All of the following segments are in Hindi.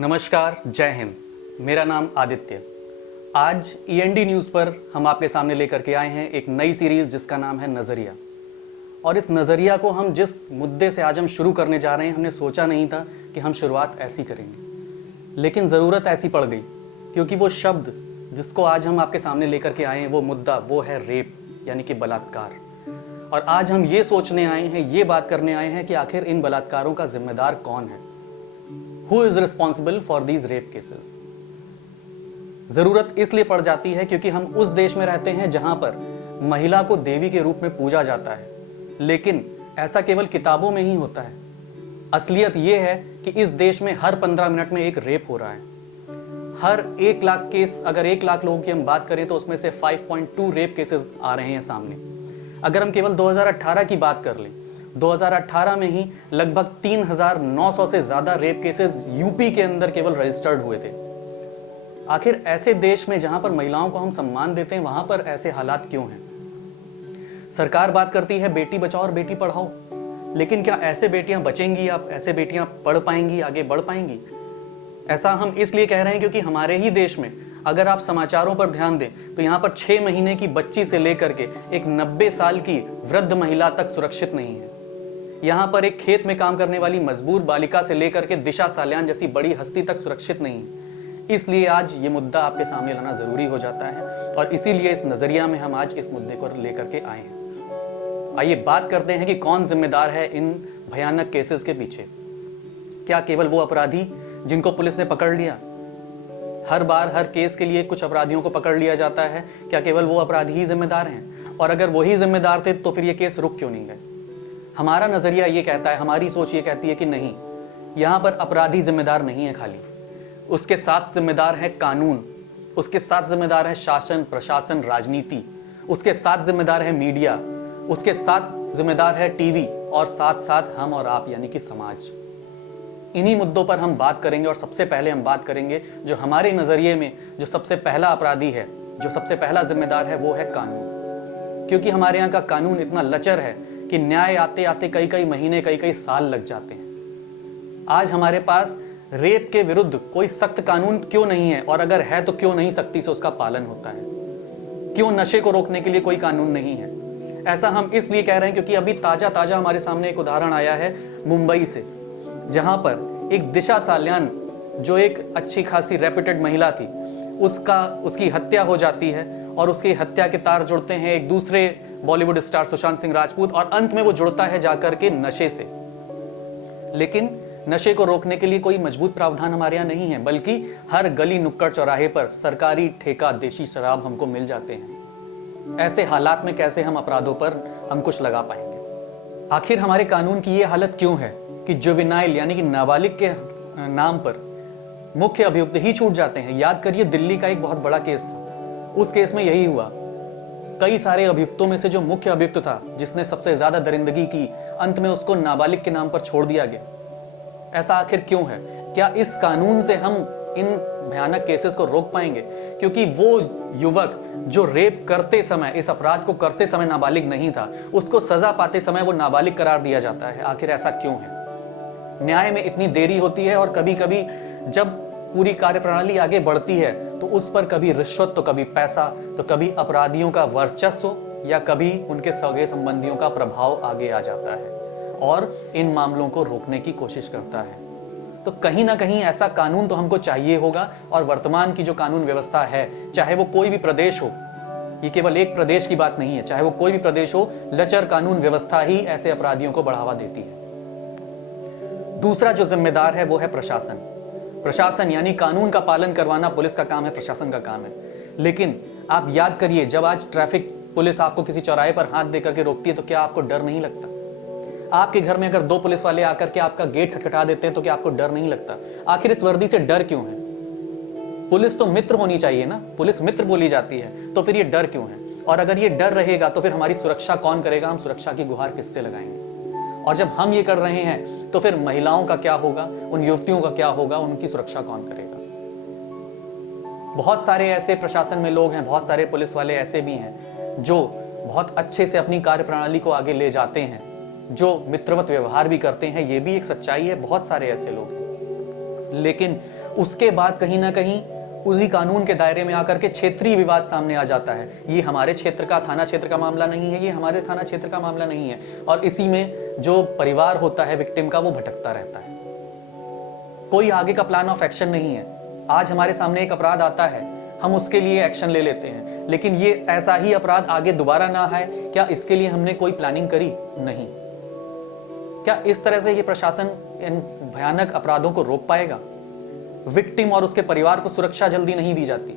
नमस्कार, जय हिंद। मेरा नाम आदित्य। आज ईएनडी न्यूज़ पर हम आपके सामने लेकर के आए हैं एक नई सीरीज़ जिसका नाम है नज़रिया। और इस नज़रिया को हम जिस मुद्दे से आज हम शुरू करने जा रहे हैं, हमने सोचा नहीं था कि हम शुरुआत ऐसी करेंगे, लेकिन ज़रूरत ऐसी पड़ गई क्योंकि वो शब्द जिसको आज हम आपके सामने लेकर के आए हैं, वो मुद्दा वो है रेप, यानी कि बलात्कार। और आज हम ये सोचने आए हैं, ये बात करने आए हैं कि आखिर इन बलात्कारों का जिम्मेदार कौन है। Who is responsible for these rape cases? जरूरत इसलिए पड़ जाती है क्योंकि हम उस देश में रहते हैं जहां पर महिला को देवी के रूप में पूजा जाता है, लेकिन ऐसा केवल किताबों में ही होता है। असलियत यह है कि इस देश में हर 15 मिनट में एक रेप हो रहा है। हर 1 लाख केस, अगर 1 लाख लोगों की हम बात करें तो उसमें से 5.2 रेप केसेस आ रहे हैं सामने। अगर हम केवल 2018 की बात कर लें, 2018 में ही लगभग 3,900 से ज्यादा रेप केसेस यूपी के अंदर केवल रजिस्टर्ड हुए थे। आखिर ऐसे देश में जहां पर महिलाओं को हम सम्मान देते हैं, वहां पर ऐसे हालात क्यों हैं? सरकार बात करती है बेटी बचाओ और बेटी पढ़ाओ, लेकिन क्या ऐसे बेटियां बचेंगी? आप ऐसे बेटियां पढ़ पाएंगी, आगे बढ़ पाएंगी? ऐसा हम इसलिए कह रहे हैं क्योंकि हमारे ही देश में अगर आप समाचारों पर ध्यान दें तो यहाँ पर 6 महीने की बच्ची से लेकर के एक 90 साल की वृद्ध महिला तक सुरक्षित नहीं है। यहाँ पर एक खेत में काम करने वाली मजबूर बालिका से लेकर के दिशा साल्यान जैसी बड़ी हस्ती तक सुरक्षित नहीं है। इसलिए आज ये मुद्दा आपके सामने लाना जरूरी हो जाता है और इसीलिए इस नजरिया में हम आज इस मुद्दे को लेकर के आए हैं। आइए बात करते हैं कि कौन जिम्मेदार है इन भयानक केसेस के पीछे। क्या केवल वो अपराधी जिनको पुलिस ने पकड़ लिया? हर बार हर केस के लिए कुछ अपराधियों को पकड़ लिया जाता है। क्या केवल वो अपराधी ही जिम्मेदार हैं? और अगर वही जिम्मेदार थे तो फिर ये केस रुक क्यों नहीं गए? हमारा नजरिया ये कहता है, हमारी सोच ये कहती है कि नहीं, यहाँ पर अपराधी जिम्मेदार नहीं है खाली, उसके साथ जिम्मेदार है कानून, उसके साथ जिम्मेदार है शासन, प्रशासन, राजनीति, उसके साथ जिम्मेदार है मीडिया, उसके साथ जिम्मेदार है टीवी और साथ साथ हम और आप यानी कि समाज। इन्हीं मुद्दों पर हम बात करेंगे और सबसे पहले हम बात करेंगे जो हमारे नजरिए में जो सबसे पहला अपराधी है, जो सबसे पहला जिम्मेदार है, वो है कानून। क्योंकि हमारे यहाँ का कानून इतना लचर है कि न्याय आते आते कई कई महीने, कई कई साल लग जाते हैं। आज हमारे पास रेप के विरुद्ध कोई सख्त कानून क्यों नहीं है, और अगर है तो क्यों नहीं सख्ती से उसका पालन होता है? क्यों नशे को रोकने के लिए कोई कानून नहीं है? ऐसा हम इसलिए कह रहे हैं क्योंकि अभी ताजा हमारे सामने एक उदाहरण आया है मुंबई से, जहां पर एक दिशा साल्यान जो एक अच्छी खासी रेप्यूटेड महिला थी, उसकी हत्या हो जाती है और उसकी हत्या के तार जुड़ते हैं एक दूसरे बॉलीवुड स्टार सुशांत सिंह राजपूत, और अंत में वो जुड़ता है जाकर के नशे से। लेकिन नशे को रोकने के लिए कोई मजबूत प्रावधान हमारे यहाँ नहीं है, बल्कि हर गली नुक्कड़ चौराहे पर सरकारी ठेका देशी शराब हमको मिल जाते हैं। ऐसे हालात में कैसे हम अपराधों पर अंकुश लगा पाएंगे? आखिर हमारे कानून की ये हालत क्यों है कि जुवेनाइल यानी कि नाबालिग के नाम पर मुख्य अभियुक्त ही छूट जाते हैं? याद करिए, दिल्ली का एक बहुत बड़ा केस था, उस केस में यही हुआ। कई सारे अभियुक्तों में से जो मुख्य अभियुक्त था, जिसने सबसे ज्यादा दरिंदगी की, अंत में उसको नाबालिग के नाम पर छोड़ दिया गया। ऐसा आखिर क्यों है? क्या इस कानून से हम इन भयानक केसेस को रोक पाएंगे? क्योंकि वो युवक जो रेप करते समय, इस अपराध को करते समय नाबालिग नहीं था, उसको सजा पाते समय वो नाबालिग करार दिया जाता है। आखिर ऐसा क्यों है? न्याय में इतनी देरी होती है, और कभी कभी जब पूरी कार्यप्रणाली आगे बढ़ती है तो उस पर कभी रिश्वत, तो कभी पैसा, तो कभी अपराधियों का वर्चस्व, या कभी उनके सगे संबंधियों का प्रभाव आगे आ जाता है और इन मामलों को रोकने की कोशिश करता है। तो कहीं ना कहीं ऐसा कानून तो हमको चाहिए होगा, और वर्तमान की जो कानून व्यवस्था है, चाहे वो कोई भी प्रदेश हो, ये केवल एक प्रदेश की बात नहीं है, चाहे वो कोई भी प्रदेश हो, लचर कानून व्यवस्था ही ऐसे अपराधियों को बढ़ावा देती है। दूसरा जो जिम्मेदार है वो है प्रशासन। प्रशासन यानी कानून का पालन करवाना पुलिस का काम है, प्रशासन का काम है। लेकिन आप याद करिए, जब आज ट्रैफिक पुलिस आपको किसी चौराहे पर हाथ देकर के रोकती है तो क्या आपको डर नहीं लगता? आपके घर में अगर 2 पुलिस वाले आकर के आपका गेट खटखटा देते हैं तो क्या आपको डर नहीं लगता? आखिर इस वर्दी से डर क्यों है? पुलिस तो मित्र होनी चाहिए ना, पुलिस मित्र बोली जाती है, तो फिर ये डर क्यों है? और अगर ये डर रहेगा तो फिर हमारी सुरक्षा कौन करेगा? हम सुरक्षा की गुहार किससे लगाएंगे? और जब हम ये कर रहे हैं तो फिर महिलाओं का क्या होगा, उन युवतियों का क्या होगा, उनकी सुरक्षा कौन करेगा? बहुत सारे ऐसे प्रशासन में लोग हैं, बहुत सारे पुलिस वाले ऐसे भी हैं जो बहुत अच्छे से अपनी कार्यप्रणाली को आगे ले जाते हैं, जो मित्रवत व्यवहार भी करते हैं, ये भी एक सच्चाई है, बहुत सारे ऐसे लोग हैं। लेकिन उसके बाद कहीं ना कहीं उसी कानून के दायरे में आकर के क्षेत्रीय विवाद सामने आ जाता है। ये हमारे क्षेत्र का, थाना क्षेत्र का मामला नहीं है, ये हमारे थाना क्षेत्र का मामला नहीं है, और इसी में जो परिवार होता है विक्टिम का, वो भटकता रहता है। कोई आगे का प्लान ऑफ एक्शन नहीं है। आज हमारे सामने एक अपराध आता है, हम उसके लिए एक्शन ले लेते हैं, लेकिन ये ऐसा ही अपराध आगे दोबारा ना आए, क्या इसके लिए हमने कोई प्लानिंग करी? नहीं। क्या इस तरह से ये प्रशासन इन भयानक अपराधों को रोक पाएगा? विक्टिम और उसके परिवार को सुरक्षा जल्दी नहीं दी जाती।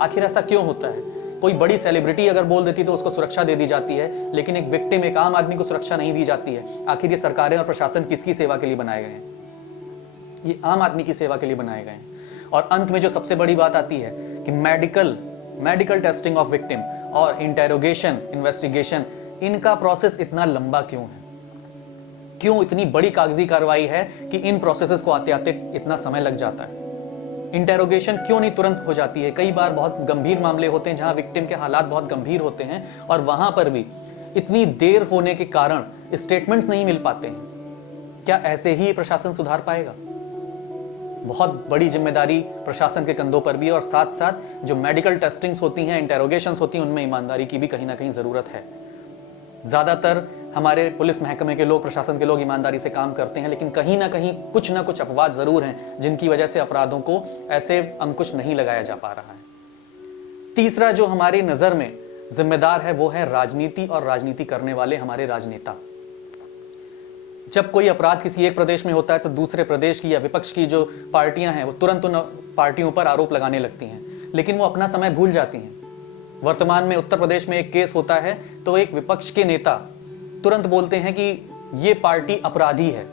आखिर ऐसा क्यों होता है? कोई बड़ी सेलिब्रिटी अगर बोल देती तो उसको सुरक्षा दे दी जाती है, लेकिन एक विक्टिम, एक आम आदमी को सुरक्षा नहीं दी जाती है। आखिर ये सरकारें और प्रशासन किसकी सेवा के लिए बनाए गए हैं? ये आम आदमी की सेवा के लिए बनाए गए हैं। और अंत में जो सबसे बड़ी बात आती है कि मेडिकल टेस्टिंग ऑफ विक्टिम और इंटेरोगेशन, इन्वेस्टिगेशन, इनका प्रोसेस इतना लंबा क्यों है? क्यों इतनी बड़ी कागजी कार्रवाई है कि इन प्रोसेसेस को आते आते इतना समय लग जाता है? इंटेरोगेशन क्यों नहीं तुरंत हो जाती है? कई बार बहुत गंभीर मामले होते हैं जहां विक्टिम के हालात बहुत गंभीर होते हैं और वहां पर भी इतनी देर होने के कारण स्टेटमेंट्स नहीं मिल पाते हैं। क्या ऐसे ही प्रशासन सुधार पाएगा? बहुत बड़ी जिम्मेदारी प्रशासन के कंधों पर भी है, और साथ साथ जो मेडिकल टेस्टिंग्स होती हैं, इंटेरोगेशंस होती हैं, उनमें ईमानदारी की भी कहीं ना कहीं जरूरत है। ज्यादातर हमारे पुलिस महकमे के लोग, प्रशासन के लोग ईमानदारी से काम करते हैं, लेकिन कहीं ना कहीं कुछ ना कुछ अपवाद जरूर हैं जिनकी वजह से अपराधों को ऐसे अंकुश नहीं लगाया जा पा रहा है। तीसरा जो हमारी नजर में जिम्मेदार है वो है राजनीति और राजनीति करने वाले हमारे राजनेता। जब कोई अपराध किसी एक प्रदेश में होता है तो दूसरे प्रदेश की या विपक्ष की जो पार्टियां हैं वो तुरंत उन पार्टियों पर आरोप लगाने लगती हैं, लेकिन वो अपना समय भूल जाती हैं। वर्तमान में उत्तर प्रदेश में एक केस होता है तो एक विपक्ष के नेता तुरंत बोलते हैं कि ये पार्टी अपराधी है।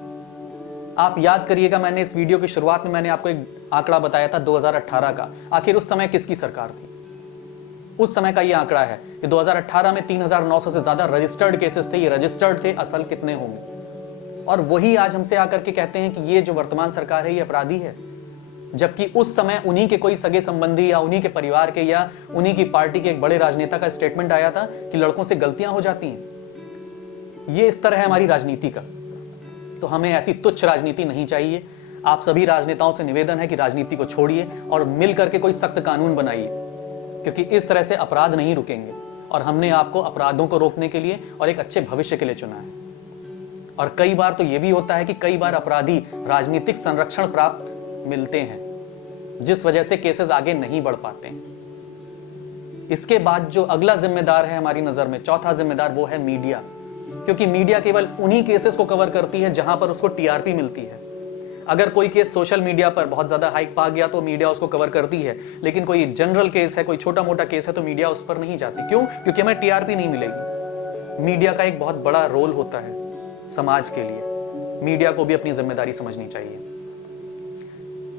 आप याद करिएगा, मैंने इस वीडियो की शुरुआत में मैंने आपको एक आंकड़ा बताया था 2018 का। आखिर उस समय किसकी सरकार थी? उस समय का ये आंकड़ा है कि 2018 में 3900 से ज्यादा रजिस्टर्ड केसेस थे। ये रजिस्टर्ड थे, असल कितने होंगे? और वही आज हमसे आकर के कहते हैं कि ये जो वर्तमान सरकार है ये अपराधी है, जबकि उस समय उन्हीं के कोई सगे संबंधी या उन्हीं के परिवार के या उन्हीं की पार्टी के एक बड़े राजनेता का स्टेटमेंट आया था कि लड़कों से गलतियां हो जाती हैं। ये इस तरह है हमारी राजनीति का। तो हमें ऐसी तुच्छ राजनीति नहीं चाहिए। आप सभी राजनेताओं से निवेदन है कि राजनीति को छोड़िए और मिल करके कोई सख्त कानून बनाइए, क्योंकि इस तरह से अपराध नहीं रुकेंगे। और हमने आपको अपराधों को रोकने के लिए और एक अच्छे भविष्य के लिए चुना है। और कई बार तो यह भी होता है कि कई बार अपराधी राजनीतिक संरक्षण प्राप्त मिलते हैं, जिस वजह से केसेस आगे नहीं बढ़ पाते हैं। इसके बाद जो अगला जिम्मेदार है हमारी नजर में, चौथा जिम्मेदार, वो है मीडिया। क्योंकि मीडिया केवल उन्हीं केसेस को कवर करती है जहां पर उसको टीआरपी मिलती है। अगर कोई केस सोशल मीडिया पर बहुत ज्यादा हाइक पा गया तो मीडिया उसको कवर करती है, लेकिन कोई जनरल केस है, कोई छोटा मोटा केस है तो मीडिया उस पर नहीं जाती। क्यों? क्योंकि हमें टीआरपी नहीं मिलेगी। मीडिया का एक बहुत बड़ा रोल होता है समाज के लिए। मीडिया को भी अपनी जिम्मेदारी समझनी चाहिए।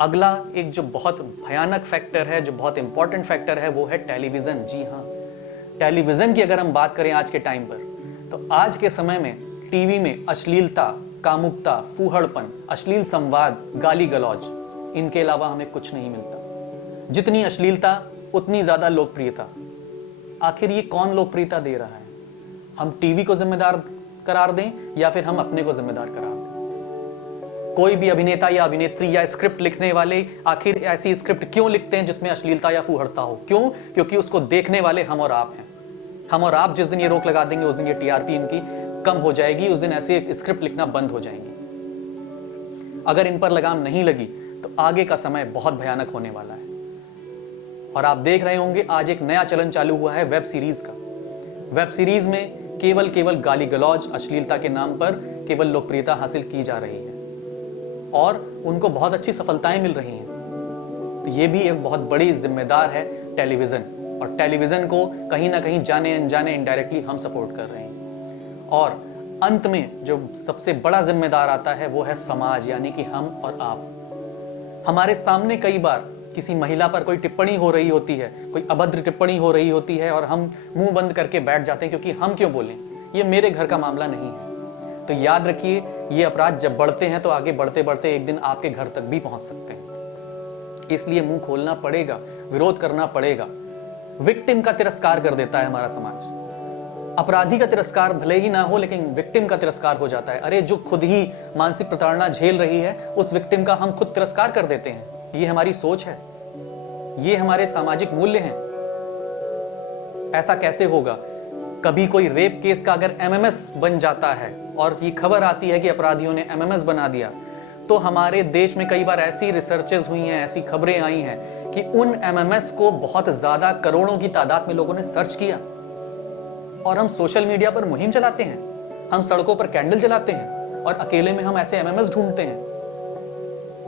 अगला एक जो बहुत भयानक फैक्टर है, जो बहुत इंपॉर्टेंट फैक्टर है, वो है टेलीविजन। जी हाँ, टेलीविजन की अगर हम बात करें आज के टाइम पर, तो आज के समय में टीवी में अश्लीलता, कामुकता, फूहड़पन, अश्लील संवाद, गाली गलौज, इनके अलावा हमें कुछ नहीं मिलता। जितनी अश्लीलता उतनी ज्यादा लोकप्रियता। आखिर ये कौन लोकप्रियता दे रहा है? हम टीवी को जिम्मेदार करार दें या फिर हम अपने को जिम्मेदार करार दें? कोई भी अभिनेता या अभिनेत्री या स्क्रिप्ट लिखने वाले आखिर ऐसी स्क्रिप्ट क्यों लिखते हैं जिसमें अश्लीलता या फूहड़ता हो? क्यों? क्योंकि उसको देखने वाले हम और आप हैं। हम और आप जिस दिन ये रोक लगा देंगे उस दिन ये टीआरपी इनकी कम हो जाएगी, उस दिन ऐसे स्क्रिप्ट लिखना बंद हो जाएंगी। अगर इन पर लगाम नहीं लगी तो आगे का समय बहुत भयानक होने वाला है। और आप देख रहे होंगे आज एक नया चलन चालू हुआ है वेब सीरीज का। वेब सीरीज में केवल गाली गलौज, अश्लीलता के नाम पर केवल लोकप्रियता हासिल की जा रही है और उनको बहुत अच्छी सफलताएं मिल रही हैं। तो ये भी एक बहुत बड़ी जिम्मेदार है टेलीविजन, और टेलीविजन को कहीं ना कहीं जाने अनजाने इनडायरेक्टली हम सपोर्ट कर रहे हैं। और अंत में जो सबसे बड़ा जिम्मेदार आता है वो है समाज, यानी कि हम और आप। हमारे सामने कई बार किसी महिला पर कोई टिप्पणी हो रही होती है, कोई अभद्र टिप्पणी हो रही होती है और हम मुंह बंद करके बैठ जाते हैं, क्योंकि हम क्यों बोलें, ये मेरे घर का मामला नहीं है। तो याद रखिए, ये अपराध जब बढ़ते हैं तो आगे बढ़ते बढ़ते एक दिन आपके घर तक भी पहुंच सकते हैं। इसलिए मुंह खोलना पड़ेगा, विरोध करना पड़ेगा। विक्टिम का तिरस्कार कर देता है हमारा समाज। अपराधी का तिरस्कार भले ही ना हो, लेकिन विक्टिम का तिरस्कार हो जाता है। अरे जो खुद ही मानसिक प्रताड़ना झेल रही है, उस विक्टिम का हम खुद तिरस्कार कर देते हैं। ये हमारी सोच है, ये हमारे सामाजिक मूल्य हैं। ऐसा कैसे होगा? कभी कोई रेप केस का अगर एमएमएस बन जाता है और ये खबर आती है कि अपराधियों ने एमएमएस बना दिया, तो हमारे देश में कई बार ऐसी रिसर्चेस हुई हैं, ऐसी खबरें आई हैं कि उन एमएमएस को बहुत ज्यादा करोड़ों की तादाद में लोगों ने सर्च किया और हम सोशल मीडिया पर मुहिम चलाते हैं, हम सड़कों पर कैंडल जलाते हैं और अकेले में हम ऐसे एमएमएस ढूंढते हैं।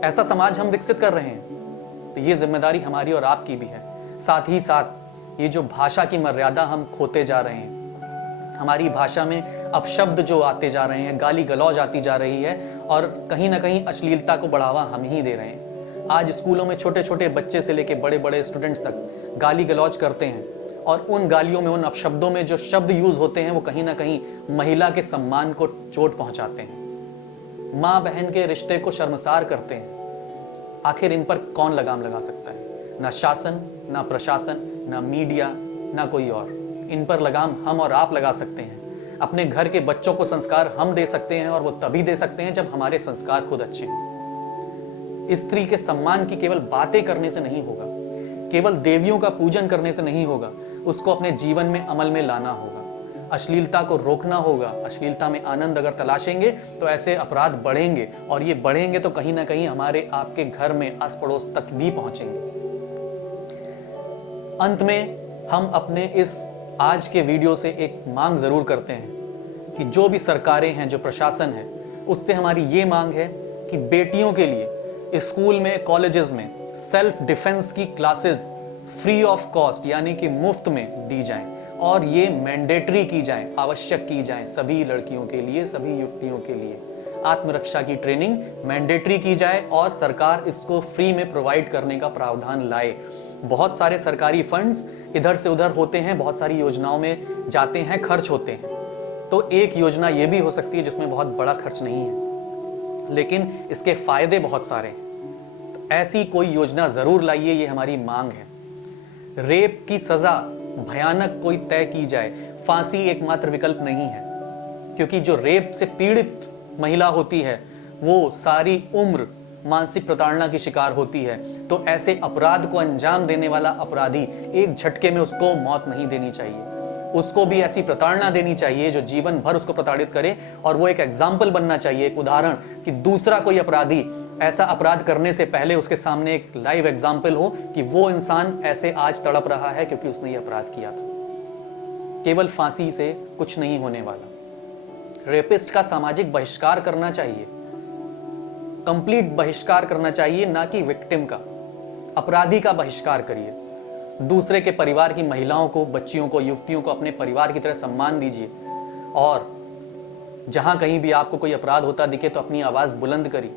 ऐसा समाज हम विकसित कर रहे हैं। तो ये जिम्मेदारी हमारी और आपकी भी है। साथ ही साथ ये जो भाषा की मर्यादा हम खोते जा रहे हैं, हमारी भाषा में अपशब्द जो आते जा रहे हैं, गाली गलौज आती जा रही है और कहीं ना कहीं अश्लीलता को बढ़ावा हम ही दे रहे हैं। आज स्कूलों में छोटे छोटे बच्चे से लेके बड़े बड़े स्टूडेंट्स तक गाली गलौज करते हैं और उन गालियों में, उन अपशब्दों में जो शब्द यूज होते हैं वो कहीं ना कहीं महिला के सम्मान को चोट पहुंचाते हैं, माँ बहन के रिश्ते को शर्मसार करते हैं। आखिर इन पर कौन लगाम लगा सकता है? ना शासन, ना प्रशासन, ना मीडिया, ना कोई और। इन पर लगाम हम और आप लगा सकते हैं। अपने घर के बच्चों को संस्कार हम दे सकते हैं और वो तभी दे सकते हैं जब हमारे संस्कार खुद अच्छे हों। स्त्री के सम्मान की केवल बातें करने से नहीं होगा, केवल देवियों का पूजन करने से नहीं होगा, उसको अपने जीवन में अमल में लाना होगा। अश्लीलता को रोकना होगा। अश्लीलता में आनंद अगर तलाशेंगे तो ऐसे अपराध बढ़ेंगे और ये बढ़ेंगे तो कहीं ना कहीं हमारे आपके घर में, आस पड़ोस तक भी पहुंचेंगे। अंत में हम अपने इस आज के वीडियो से एक मांग जरूर करते हैं कि जो भी सरकारें हैं, जो प्रशासन है, उससे हमारी ये मांग है कि बेटियों के लिए स्कूल में, कॉलेजेस में सेल्फ डिफेंस की क्लासेस फ्री ऑफ कॉस्ट यानी कि मुफ्त में दी जाएं और ये मैंडेटरी की जाएं, आवश्यक की जाएं सभी लड़कियों के लिए, सभी युवतियों के लिए। आत्मरक्षा की ट्रेनिंग मैंडेटरी की जाए और सरकार इसको फ्री में प्रोवाइड करने का प्रावधान लाए। बहुत सारे सरकारी फंड्स इधर से उधर होते हैं, बहुत सारी योजनाओं में जाते हैं, खर्च होते हैं। तो एक योजना ये भी हो सकती है जिसमें बहुत बड़ा खर्च नहीं है, लेकिन इसके फायदे बहुत सारे हैं। तो ऐसी कोई योजना जरूर लाइए, ये हमारी मांग है। रेप की सजा भयानक कोई तय की जाए, फांसी एकमात्र विकल्प नहीं है, क्योंकि जो रेप से पीड़ित महिला होती है वो सारी उम्र मानसिक प्रताड़ना की शिकार होती है। तो ऐसे अपराध को अंजाम देने वाला अपराधी एक झटके में उसको मौत नहीं देनी चाहिए, उसको भी ऐसी प्रताड़ना देनी चाहिए जो जीवन भर उसको प्रताड़ित करे और वो एक एग्जाम्पल बनना चाहिए, एक उदाहरण, कि दूसरा कोई अपराधी ऐसा अपराध करने से पहले उसके सामने एक लाइव एग्जाम्पल हो कि वो इंसान ऐसे आज तड़प रहा है क्योंकि उसने ये अपराध किया था। केवल फांसी से कुछ नहीं होने वाला। रेपिस्ट का सामाजिक बहिष्कार करना चाहिए, कंप्लीट बहिष्कार करना चाहिए, ना कि विक्टिम का। अपराधी का बहिष्कार करिए। दूसरे के परिवार की महिलाओं को, बच्चियों को, युवतियों को अपने परिवार की तरह सम्मान दीजिए और जहां कहीं भी आपको कोई अपराध होता दिखे तो अपनी आवाज बुलंद करिए,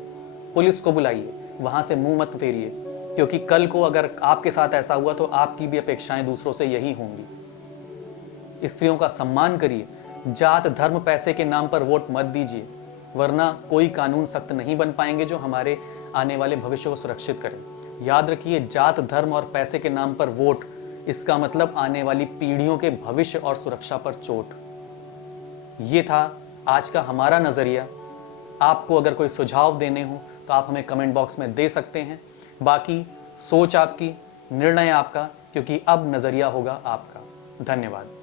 पुलिस को बुलाइए, वहां से मुंह मत फेरिए, क्योंकि कल को अगर आपके साथ ऐसा हुआ तो आपकी भी अपेक्षाएं दूसरों से यही होंगी। स्त्रियों का सम्मान करिए। जात, धर्म, पैसे के नाम पर वोट मत दीजिए, वरना कोई कानून सख्त नहीं बन पाएंगे जो हमारे आने वाले भविष्य को सुरक्षित करें। याद रखिए, जात, धर्म और पैसे के नाम पर वोट, इसका मतलब आने वाली पीढ़ियों के भविष्य और सुरक्षा पर चोट। ये था आज का हमारा नजरिया। आपको अगर कोई सुझाव देने हो तो आप हमें कमेंट बॉक्स में दे सकते हैं। बाकी सोच आपकी, निर्णय आपका, क्योंकि अब नजरिया होगा आपका। धन्यवाद।